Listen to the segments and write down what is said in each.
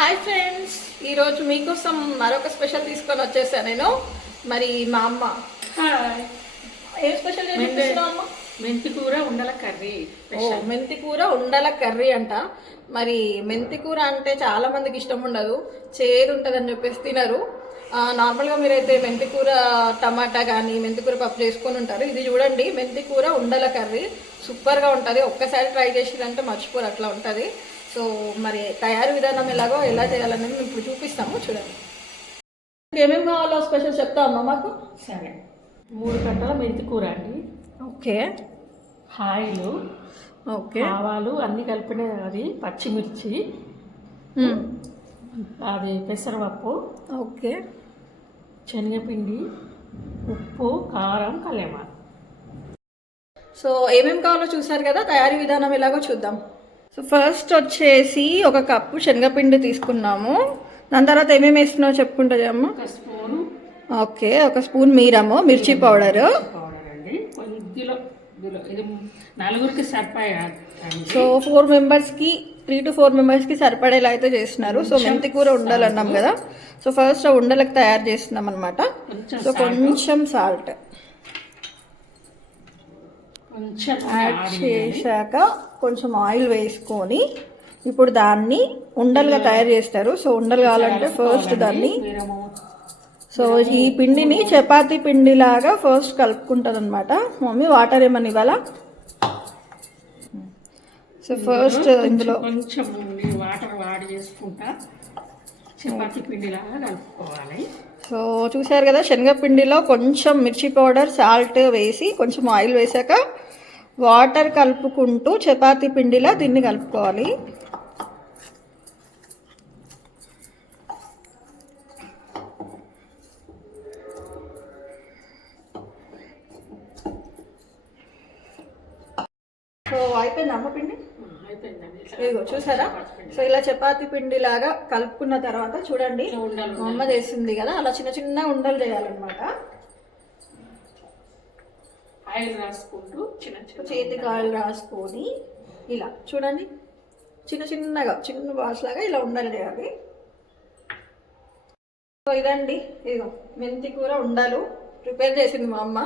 Hi friends, ఈరోజు మీకోసం మరొక స్పెషల్ తీసుకొని వచ్చేసాను నేను. మరి మా అమ్మ హాయ్. ఏం స్పెషల్ చేస్తున్నావు అమ్మ? మెంతి కూర ఉండల కర్రీ. మెంతి కూర ఉండల కర్రీ అంట. మరి మెంతి కూర అంటే చాలా మందికి ఇష్టం ఉండదు, చేదు ఉంటుంది అని చెప్పేసి తినరు. నార్మల్గా మీరైతే మెంతి కూర టమాటా కానీ మెంతి కూర పప్పు చేసుకొని ఉంటారు. ఇది చూడండి, మెంతి కూర ఉండల కర్రీ సూపర్గా ఉంటుంది. ఒక్కసారి ట్రై చేసిరంటే మర్చిపోరు, అట్లా ఉంటుంది. సో మరి తయారీ విధానం ఎలా చేయాలనేది మేము ఇప్పుడు చూపిస్తాము, చూడండి. ఏమేమి కావాలో స్పెషల్ చెప్తా అమ్మా మాకు. సరే, 3 గంటల మెంతి కూర అండి. ఓకే. ఆయిల్, ఓకే, ఆవాలు అన్నీ కలిపిన, అది పచ్చిమిర్చి, అది పెసరపప్పు, ఓకే, శనగపిండి, ఉప్పు, కారం, కళ్యామాకు. సో ఏమేమి కావాలో చూసారు కదా, తయారీ విధానం ఎలాగో చూద్దాం. సో ఫస్ట్ వచ్చేసి 1 కప్పు శనగపిండి తీసుకున్నాము. దాని తర్వాత ఏమేమి వేస్తున్నావు చెప్పుకుంటా అమ్మ. 1 స్పూను. ఓకే, 1 స్పూన్ మిర్చి పౌడర్ అండి. కొద్దిలో ఇది 4కి సరిపోయా. సో 4 మెంబర్స్కి 3 to 4 మెంబర్స్కి సరిపడేలా అయితే చేస్తున్నారు. సో మెంతి కూర ఉండాలన్నాం కదా, సో ఫస్ట్ ఆ ఉండలకు తయారు చేస్తున్నాం అనమాట. సో కొంచెం సాల్ట్ యాడ్ చేశాక కొంచెం ఆయిల్ వేసుకొని ఇప్పుడు దాన్ని ఉండలుగా తయారు చేస్తారు. సో ఉండలు కావాలంటే ఫస్ట్ దాన్ని, సో ఈ పిండిని చపాతీ పిండిలాగా ఫస్ట్ కలుపుకుంటుంది అనమాట మమ్మీ. వాటర్ ఏమని ఇవ్వాలా? సో ఫస్ట్ ఇందులో కొంచెం వాటర్ వాడి చేసుకుంటా చపాతీ పిండిలాగా కలుపుకోవాలి. సో చూసారు కదా, శనగపిండిలో కొంచెం మిర్చి పౌడర్, సాల్ట్ వేసి కొంచెం ఆయిల్ వేసాక వాటర్ కలుపుకుంటూ చపాతీ పిండిలా దీన్ని కలుపుకోవాలి. సో అయిపోయింది అమ్మ పిండి. ఇదిగో చూసారా, సో ఇలా చపాతీ పిండి లాగా కలుపుకున్న తర్వాత చూడండి, మా అమ్మ చేసింది కదా, అలా చిన్న చిన్న ఉండలు చేయాలన్నమాట. ఆయిల్ రాసుకుంటూ చేతికి ఆయిల్ రాసుకొని ఇలా చూడండి, చిన్న బాల్స్ లాగా ఇలా ఉండలు చేయాలి. సో ఇదండి, ఇదిగో మెంతి కూర ఉండలు ప్రిపేర్ చేసింది మా అమ్మ.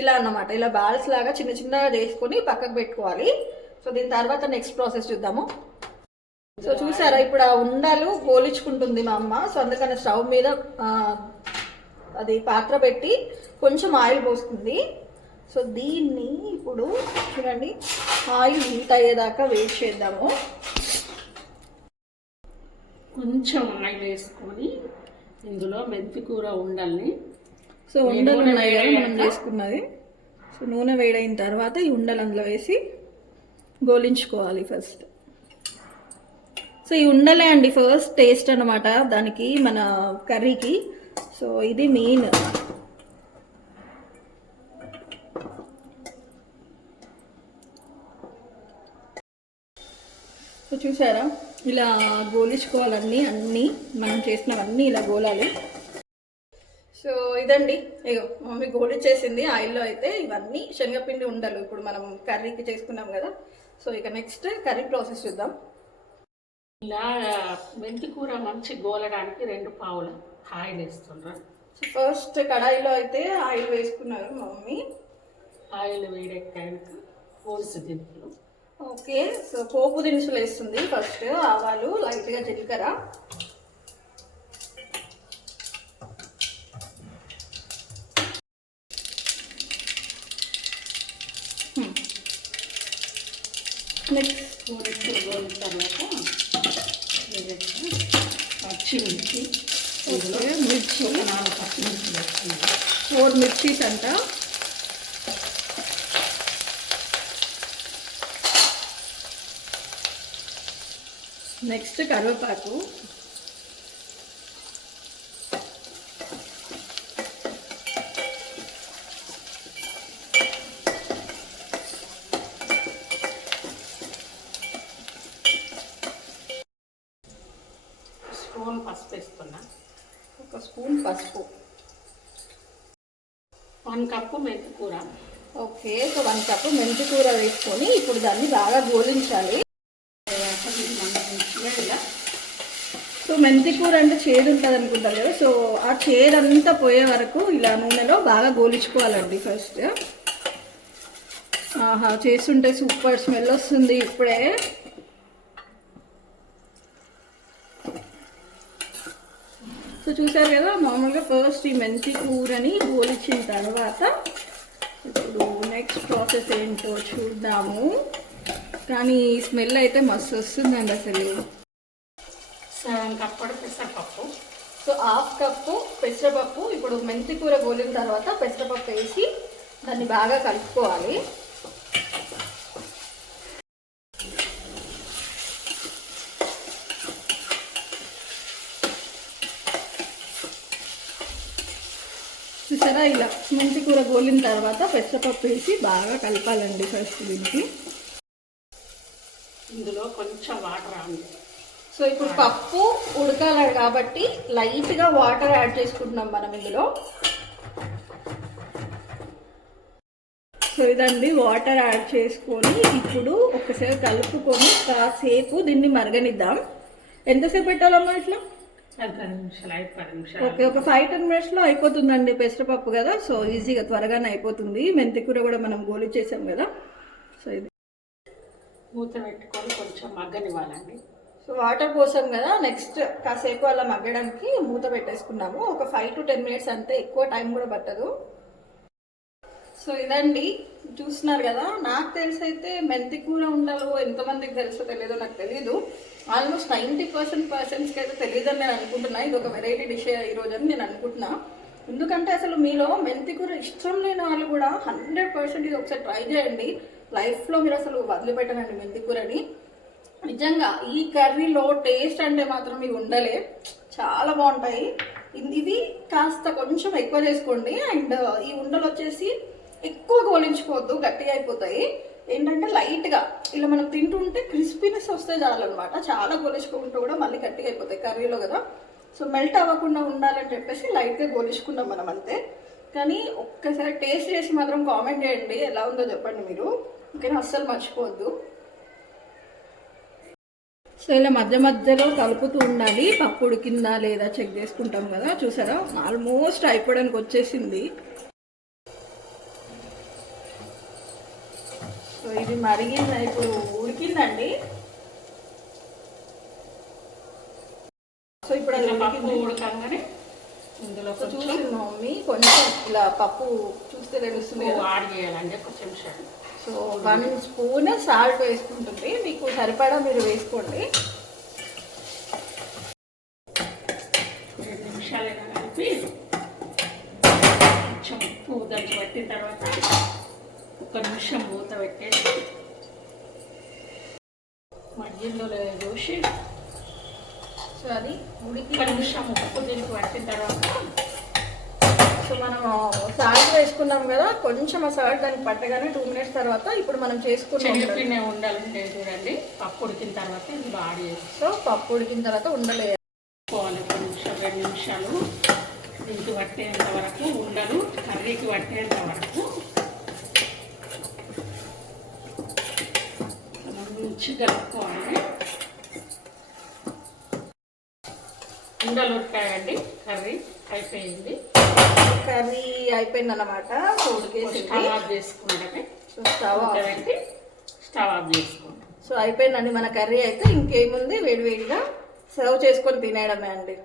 ఇలా అన్నమాట, ఇలా బాల్స్ లాగా చిన్నగా చేసుకొని పక్కకు పెట్టుకోవాలి. సో దీని తర్వాత నెక్స్ట్ ప్రాసెస్ చూద్దాము. సో చూసారా, ఇప్పుడు ఆ ఉండలు పోలించుకుంటుంది మా అమ్మ. సో అందుకని స్టవ్ మీద అది పాత్ర పెట్టి కొంచెం ఆయిల్ పోస్తుంది. సో దీన్ని ఇప్పుడు చూడండి, ఆయిల్ హీట్ అయ్యేదాకా వెయిట్ చేద్దాము. కొంచెం ఆయిల్ వేసుకొని ఇందులో మెంతి కూర ఉండల్ని, సో ఉండలు ఉన్నాయి కదా మనం చేసుకున్నది, సో నూనె వేడైన తర్వాత ఈ ఉండలు అందులో వేసి గోలించుకోవాలి ఫస్ట్. సో ఈ ఉండలే అండి ఫస్ట్ టేస్ట్ అనమాట దానికి, మన కర్రీకి. సో ఇది మెయిన్. సో చూసారా, ఇలా గోలించుకోవాలన్నీ, అన్నీ మనం చేసినవన్నీ ఇలా గోలాలి. సో ఇదండి, ఇగో మమ్మీ గోలించేసింది ఆయిల్లో. అయితే ఇవన్నీ శనగపిండి ఉండలు ఇప్పుడు మనం కర్రీకి చేసుకున్నాం కదా. సో ఇక నెక్స్ట్ కర్రీ ప్రాసెస్ చూద్దాం. ఇలా మెంతి కూర మంచి గోలడానికి 2 పావుల ఆయిల్ వేస్తున్నారు. సో ఫస్ట్ కడాయిలో అయితే ఆయిల్ వేసుకున్నారు మమ్మీ. ఆయిల్ వేడెక్కాక పోల్స్ దింపులు. ఓకే, సో పోపు దినుసులు వేస్తుంది. ఫస్ట్ ఆవాలు, లైట్గా జీలకర్ర, నెక్స్ట్ గోలిన తర్వాత పచ్చిమిర్చి, మిర్చి 4 పచ్చిమిర్చి వేస్తుంది. 4 మిర్చీస్ అంట. నెక్స్ట్ కరివేపాకు, స్పూన్ పసుపు వేస్తున్నా. 1 స్పూన్ పసుపు, 1 కప్పు మెంతి కూర. ఓకే, సో 1 కప్పు మెంతి కూర వేసుకొని ఇప్పుడు దాన్ని బాగా గోలించాలి. ఇలా సో సో మెంతి కూర అంటే చేదు ఉంటుంది అనుకుంటారు కదా, సో ఆ చేదంతా పోయే వరకు ఇలా నూనెలో బాగా గోలించుకోవాలండి ఫస్ట్. ఆహా, చేస్తుంటే సూపర్ స్మెల్ వస్తుంది ఇప్పుడే. సో చూసారు కదా, మామూలుగా ఫస్ట్ ఈ మెంతి కూరని గోలించిన తర్వాత ఇప్పుడు నెక్స్ట్ ప్రాసెస్ ఏంటో చూద్దాము. కానీ స్మెల్ అయితే మస్తు వస్తుందండి అసలు. సగం కప్పుడు పెసరపప్పు. సో హాఫ్ కప్పు పెసరపప్పు. ఇప్పుడు మెంతి కూర గోలిన తర్వాత పెసరపప్పు వేసి దాన్ని బాగా కలుపుకోవాలి. చూసారా, ఇలా మెంతి కూర గోలిన తర్వాత పెసరపప్పు వేసి బాగా కలపాలండి ఫస్ట్ దీనికి. ఇందులో కొంచెం వాటర్ ఉంది. సో ఇప్పుడు పప్పు ఉడకాలి కాబట్టి లైట్గా వాటర్ యాడ్ చేసుకుంటున్నాం మనం ఇందులో. సో ఇదండి, వాటర్ యాడ్ చేసుకొని ఇప్పుడు ఒకసారి కలుపుకొని కాసేపు దీన్ని మరగనిద్దాం. ఎంతసేపు పెట్టాలమ్మా ఇట్లా? 10 నిమిషాలు, 5-10 నిమిషాలు. ఓకే, ఒక 5-10 మినిట్స్లో అయిపోతుందండి. పెసరపప్పు కదా, సో ఈజీగా త్వరగానే అయిపోతుంది. మెంతి కూర కూడా మనం గోలి చేసాం కదా. సో ఇది మూత పెట్టుకొని కొంచెం మగ్గనివ్వాలండి. సో వాటర్ పోసాం కదా, నెక్స్ట్ కాసేపు అలా మగ్గడానికి మూత పెట్టేసుకున్నాము. ఒక 5 to 10 మినిట్స్ అంతే, ఎక్కువ టైం కూడా పట్టదు. సో ఇదండి, చూస్తున్నారు కదా. నాకు తెలిసి అయితే మెంతి కూర ఉండాలో ఎంతమందికి తెలుసో తెలియదో నాకు తెలీదు. ఆల్మోస్ట్ 90% అయితే తెలియదని నేను అనుకుంటున్నా. ఇది ఒక వెరైటీ డిష్ ఈరోజు అని నేను అనుకుంటున్నా. ఎందుకంటే అసలు మీలో మెంతి కూర ఇష్టం లేని వాళ్ళు కూడా 100% ఇది ఒకసారి ట్రై చేయండి. లైఫ్లో మీరు అసలు వదిలిపెట్టనండి మెంతి కూరని. నిజంగా ఈ కర్రీలో టేస్ట్ అంటే మాత్రం మీరు ఉండలే, చాలా బాగుంటాయి. ఇవి కాస్త కొంచెం ఎక్కువ చేసుకోండి. అండ్ ఈ ఉండలు వచ్చేసి ఎక్కువ గోలించుకోవద్దు, గట్టిగా అయిపోతాయి. ఏంటంటే లైట్గా ఇలా మనం తింటుంటే క్రిస్పీనెస్ వస్తే చాలన్నమాట. చాలా గోలించుకుంటూ కూడా మళ్ళీ గట్టిగా అయిపోతాయి కర్రీలో కదా. సో మెల్ట్ అవ్వకుండా ఉండాలని చెప్పేసి లైట్గా గోలించుకున్నాం మనం అంతే. కానీ ఒక్కసారి టేస్ట్ చేసి మాత్రం కామెంట్ చేయండి, ఎలా ఉందో చెప్పండి మీరు. ఓకేనా, అస్సలు మర్చిపోవద్దు. సో ఇలా మధ్య మధ్యలో కలుపుతూ ఉండాలి. పప్పు ఉడికిందా లేదా చెక్ చేసుకుంటాం కదా. చూసారా, ఆల్మోస్ట్ అయిపోవడానికి వచ్చేసింది. సో ఇది మరిగింది, ఇప్పుడు ఉడికిందండి. సో ఇప్పుడు ఇలా పప్పు ఉడకంగానే ఇందులో చూసింది మమ్మీ, కొంచెం ఇలా పప్పు చూస్తే తెలుస్తుంది కదా, యాడ్ చేయాలండి ఒక చెంచా. సో 1 స్పూన్ సాల్ట్ వేసుకుంటుంది. మీకు సరిపడా మీరు వేసుకోండి. 2 నిమిషాలైనా కలిపి కొంచెం ఉప్పు దంచి పట్టిన తర్వాత 1 నిమిషం మూత పెట్టేసి మధ్యలో చూసి సో అది ఉడికి 1 నిమిషం ఉప్పు దీనికి పట్టిన తర్వాత సో మనం సాల్ట్ వేసుకున్నాం కదా, కొంచెం ఆ సాల్ట్ దానికి పట్టగానే 2 మినిట్స్ తర్వాత ఇప్పుడు మనం చేసుకున్నాం శనగపిండి ఉండాలంటే చూడండి. పప్పు ఉడికిన తర్వాత ఇందులో యాడ్ చేసి సో పప్పు ఉడికిన తర్వాత ఉండలేదు 1 నిమిషం 2 నిమిషాలు దీనికి పట్టేంత వరకు ఉండలు కర్రీకి పట్టేంత వరకు మనం మంచిగా కలుపుకోవాలి. ఉండలు ఉడికాయండి, కర్రీ అయిపోయింది. కర్రీ అయిపోయింది అన్నమాట. సో ఉడికేసి స్టవ్ ఆఫ్ చేసుకుంటే సో స్టవ్ పెట్టి స్టవ్ ఆఫ్ చేసుకోండి. సో అయిపోయిందండి మన కర్రీ అయితే. ఇంకేముంది, వేడివేడిగా సర్వ్ చేసుకొని తినేయడమే అండి.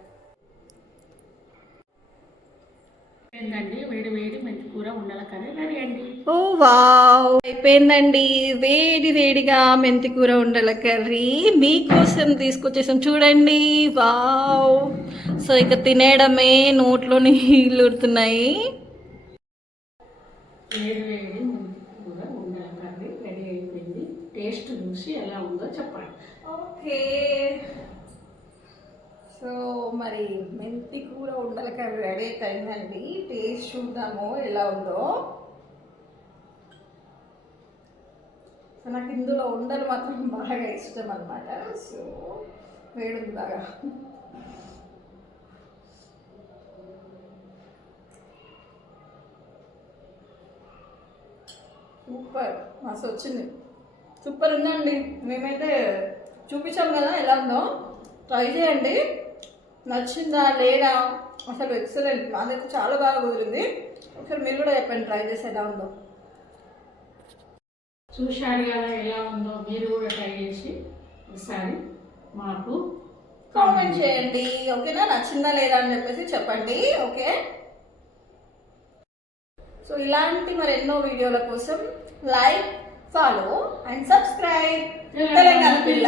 ఏంటండి, వేడి వేడి మెంతి కూర ఉండల కర్రీ రెడీ అండి. ఓ వావ్, అయిపోయిందండి వేడి వేడిగా మెంతి కూర ఉండల కర్రీ మీకోసం తీసుకొచ్చేసాం చూడండి. వావ్, సో ఇక తినేయడమే, నోట్లో నీళ్ళు ఊరుతున్నాయి. వేడి వేడి మెంతి కూర ఉండల కర్రీ రెడీ అయిపోయింది. టేస్ట్ చూసి ఎలా ఉందో చెప్పండి. ఓకే, సో మరి మెంతి కూర ఉండల కర్రీ రెడీ అయిందండి. టేస్ట్ చూద్దాము ఎలా ఉందో. సో నాకు ఇందులో ఉండలు మాత్రం బాగా ఇష్టం అన్నమాట. సో వేడుంది బాగా. సూపర్, మస్తు వచ్చింది. సూపర్ ఉందండి. మేమైతే చూపించాం కదా ఎలా ఉందో, ట్రై చేయండి. నచ్చిందా లేదా అసలు ఎక్సలెంట్, మాకైతే చాలా బాగా కుదిరింది. ఒకసారి మీరు కూడా చెప్పండి, ట్రై చేసి ఎలా ఉందో. చూశారు కదా ఎలా ఉందో, మీరు కూడా ట్రై చేసి ఒకసారి మాకు కామెంట్ చేయండి, ఓకేనా? నచ్చిందా లేదా అని చెప్పేసి చెప్పండి, ఓకే? సో ఇలాంటి మరి ఎన్నో వీడియోల కోసం like, follow and subscribe Telangana పిల్ల.